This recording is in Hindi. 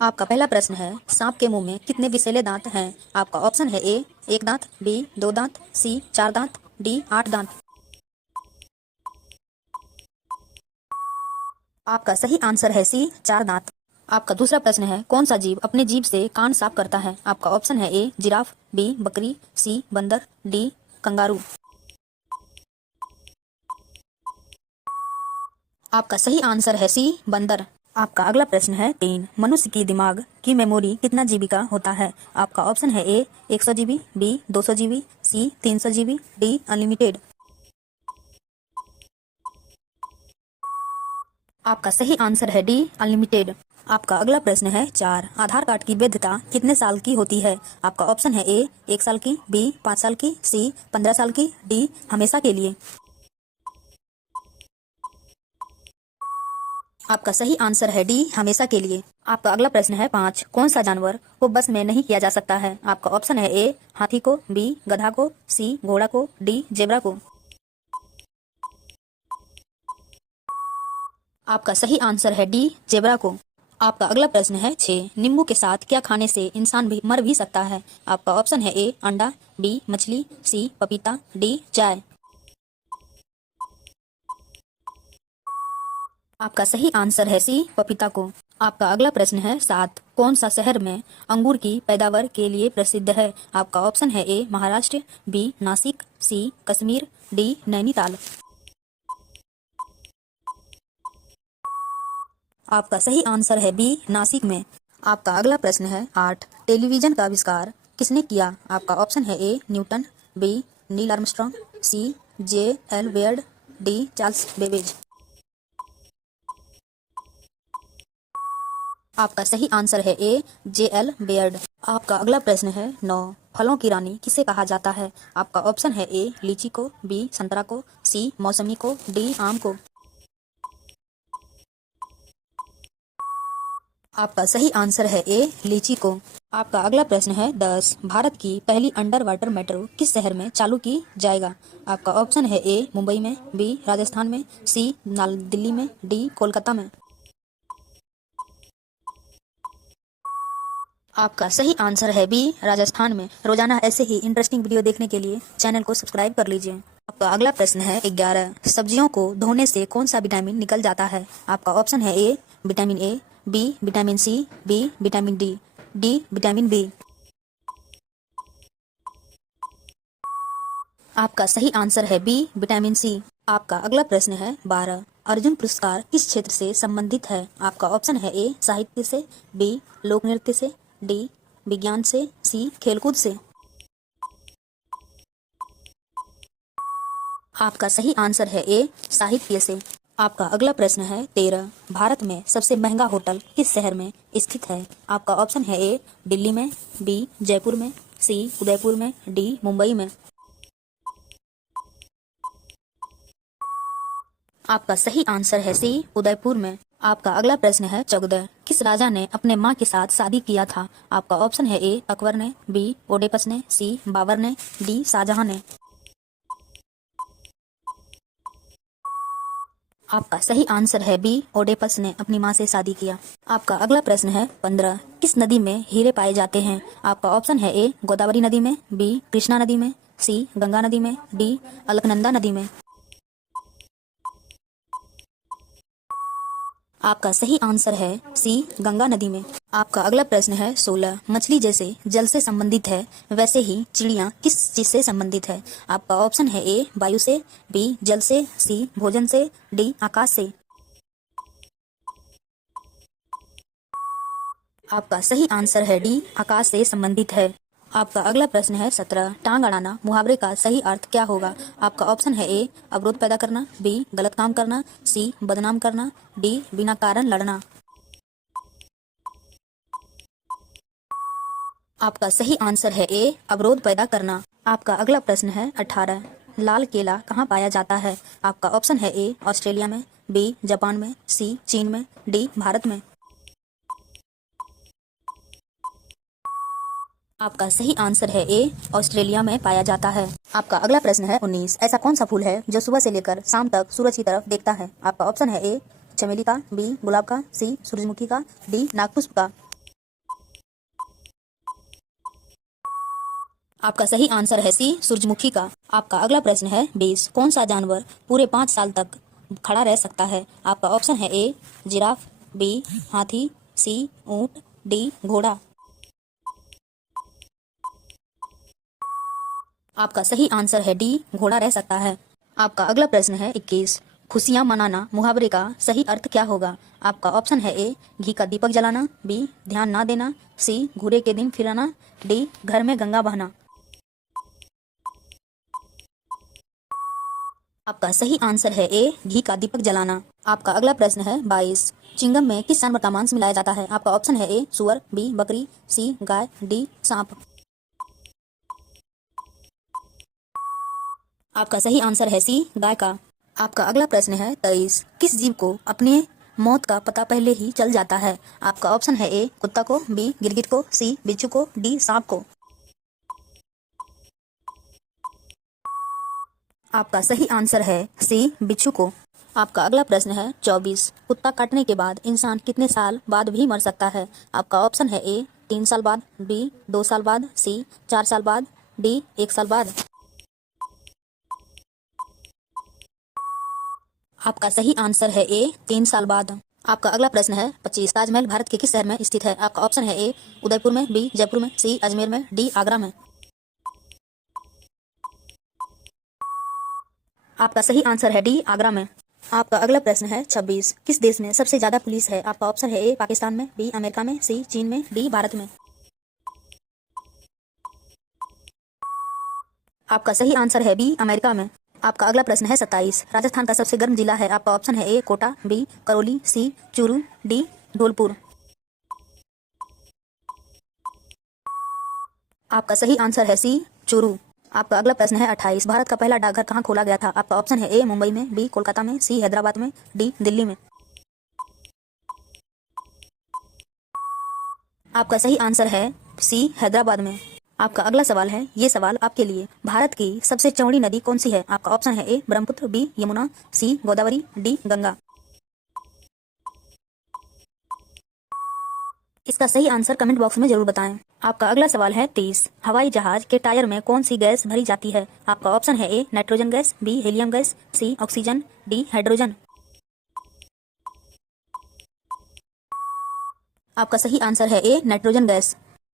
आपका पहला प्रश्न है, सांप के मुंह में कितने विषैले दांत हैं? आपका ऑप्शन है ए एक दांत, बी दो दांत, सी चार दांत, डी आठ दांत। आपका सही आंसर है सी चार दांत। आपका दूसरा प्रश्न है, कौन सा जीव अपने जीभ से कान साफ करता है? आपका ऑप्शन है ए जिराफ, बी बकरी, सी बंदर, डी कंगारू। आपका सही आंसर है सी बंदर। आपका अगला प्रश्न है तीन, मनुष्य की दिमाग की मेमोरी कितना जीबी का होता है? आपका ऑप्शन है ए 100 जीबी, बी 200 जीबी, सी 300 जीबी, डी अनलिमिटेड। आपका सही आंसर है डी अनलिमिटेड। आपका अगला प्रश्न है चार, आधार कार्ड की वैधता कितने साल की होती है? आपका ऑप्शन है ए 1 साल की, बी 5 साल की, सी 15 साल की, डी हमेशा के लिए। आपका सही आंसर है डी हमेशा के लिए। आपका अगला प्रश्न है पाँच, कौन सा जानवर को बस में नहीं किया जा सकता है? आपका ऑप्शन है ए हाथी को, बी गधा को, सी घोड़ा को, डी जेब्रा को। आपका सही आंसर है डी जेब्रा को। आपका अगला प्रश्न है छह, नींबू के साथ क्या खाने से इंसान भी मर भी सकता है? आपका ऑप्शन है ए अंडा, बी मछली, सी पपीता, डी चाय। आपका सही आंसर है सी पपीता को। आपका अगला प्रश्न है सात, कौन सा शहर में अंगूर की पैदावार के लिए प्रसिद्ध है? आपका ऑप्शन है ए महाराष्ट्र, बी नासिक, सी कश्मीर, डी नैनीताल। आपका सही आंसर है बी नासिक में। आपका अगला प्रश्न है आठ, टेलीविजन का आविष्कार किसने किया? आपका ऑप्शन है A Newton, B Neil Armstrong, C J L. Baird, D Charles Babbage. आपका सही आंसर है ए जे.एल. बेयर्ड। आपका अगला प्रश्न है नौ, फलों की रानी किसे कहा जाता है? आपका ऑप्शन है ए लीची को, बी संतरा को, सी मौसमी को, डी आम को। आपका सही आंसर है ए लीची को। आपका अगला प्रश्न है दस, भारत की पहली अंडर वाटर मेट्रो किस शहर में चालू की जाएगा? आपका ऑप्शन है ए मुंबई में, बी राजस्थान में, सी दिल्ली में, डी कोलकाता में। आपका सही आंसर है बी राजस्थान में। रोजाना ऐसे ही इंटरेस्टिंग वीडियो देखने के लिए चैनल को सब्सक्राइब कर लीजिए। आपका अगला प्रश्न है ग्यारह, सब्जियों को धोने से कौन सा विटामिन निकल जाता है? आपका ऑप्शन है A vitamin A, B vitamin C, B vitamin D, D vitamin B. आपका सही आंसर है बी विटामिन सी। आपका अगला प्रश्न है बारह, अर्जुन पुरस्कार किस क्षेत्र से संबंधित है? आपका ऑप्शन है ए साहित्य से, बी लोक नृत्य से, डी विज्ञान से, सी खेलकूद से। आपका सही आंसर है ए साहित्य से। आपका अगला प्रश्न है तेरह, भारत में सबसे महंगा होटल किस शहर में स्थित है? आपका ऑप्शन है ए दिल्ली में, बी जयपुर में, सी उदयपुर में, डी मुंबई में। आपका सही आंसर है सी उदयपुर में। आपका अगला प्रश्न है चौदह, किस राजा ने अपने माँ के साथ शादी किया था? आपका ऑप्शन है ए अकबर ने, बी ओडेपस ने, सी बाबर ने, डी शाहजहां ने। आपका सही आंसर है बी ओडेपस ने अपनी माँ से शादी किया। आपका अगला प्रश्न है पंद्रह, किस नदी में हीरे पाए जाते हैं? आपका ऑप्शन है ए गोदावरी नदी में, बी कृष्णा नदी में, सी गंगा नदी में, डी अलकनंदा नदी में। आपका सही आंसर है सी गंगा नदी में। आपका अगला प्रश्न है सोलह, मछली जैसे जल से संबंधित है वैसे ही चिड़िया किस चीज से संबंधित है? आपका ऑप्शन है ए वायु से, बी जल से, सी भोजन से, डी आकाश से। आपका सही आंसर है डी आकाश से संबंधित है। आपका अगला प्रश्न है सत्रह, टांग अड़ाना मुहावरे का सही अर्थ क्या होगा? आपका ऑप्शन है ए अवरोध पैदा करना, बी गलत काम करना, सी बदनाम करना, डी बिना कारण लड़ना। आपका सही आंसर है ए अवरोध पैदा करना। आपका अगला प्रश्न है अठारह, लाल केला कहाँ पाया जाता है? आपका ऑप्शन है ए ऑस्ट्रेलिया में, बी जापान में, सी चीन में, डी भारत में। आपका सही आंसर है ए ऑस्ट्रेलिया में पाया जाता है। आपका अगला प्रश्न है उन्नीस, ऐसा कौन सा फूल है जो सुबह से लेकर शाम तक सूरज की तरफ देखता है? आपका ऑप्शन है ए चमेली का, बी गुलाब का, सी सूरजमुखी का, डी नागपुष्प का। आपका सही आंसर है सी, सूरजमुखी का। आपका अगला प्रश्न है 20। कौन सा जानवर पूरे 5 साल तक खड़ा रह सकता है? आपका ऑप्शन है ए जिराफ, बी हाथी, सी ऊंट, डी घोड़ा। आपका सही आंसर है डी, घोड़ा रह सकता है। आपका अगला प्रश्न है 21। खुशियां मनाना मुहावरे का सही अर्थ क्या होगा? आपका ऑप्शन है ए घी का दीपक जलाना, बी ध्यान ना देना, सी घूरे के दिन फिराना, डी घर में गंगा बहना। आपका सही आंसर है ए घी का दीपक जलाना। आपका अगला प्रश्न है 22। चिंगम में किस जानवर का मांस मिलाया जाता है? आपका ऑप्शन है ए सुअर, बी बकरी, सी गाय, डी सांप। आपका सही आंसर है सी गाय का। आपका अगला प्रश्न है 23। किस जीव को अपने मौत का पता पहले ही चल जाता है? आपका ऑप्शन है ए कुत्ता को, बी गिरगिट को, सी बिच्छू को, डी सांप को। आपका सही आंसर है सी बिच्छू को। आपका अगला प्रश्न है 24। कुत्ता काटने के बाद इंसान कितने साल बाद भी मर सकता है? आपका ऑप्शन है ए 3 साल बाद, बी 2 साल बाद, सी 4 साल बाद, डी 1 साल बाद। आपका सही आंसर है ए 3 साल बाद। आपका अगला प्रश्न है 25। ताजमहल भारत के किस शहर में स्थित है? आपका ऑप्शन है ए उदयपुर में, बी जयपुर में, सी अजमेर में, डी आगरा में। आपका सही आंसर है डी आगरा में। आपका अगला प्रश्न है 26। किस देश में सबसे ज्यादा पुलिस है? आपका ऑप्शन है ए पाकिस्तान में, बी अमेरिका में, सी चीन में, डी भारत में। आपका सही आंसर है बी अमेरिका में। आपका अगला प्रश्न है 27। राजस्थान का सबसे गर्म जिला है? आपका ऑप्शन है ए कोटा, बी करौली, सी चूरू, डी धौलपुर। आपका सही आंसर है सी चूरू। आपका अगला प्रश्न है 28। भारत का पहला डाकघर कहाँ खोला गया था? आपका ऑप्शन है ए मुंबई में, बी कोलकाता में, सी हैदराबाद में, डी दिल्ली में। आपका सही आंसर है सी हैदराबाद में। आपका अगला सवाल है, ये सवाल आपके लिए। भारत की सबसे चौड़ी नदी कौन सी है? आपका ऑप्शन है ए ब्रह्मपुत्र, बी यमुना, सी गोदावरी, डी गंगा। इसका सही आंसर कमेंट बॉक्स में जरूर बताएं। आपका अगला सवाल है 30। हवाई जहाज के टायर में कौन सी गैस भरी जाती है? आपका ऑप्शन है A nitrogen gas, B helium gas, C oxygen, D hydrogen. आपका सही आंसर है ए नाइट्रोजन गैस।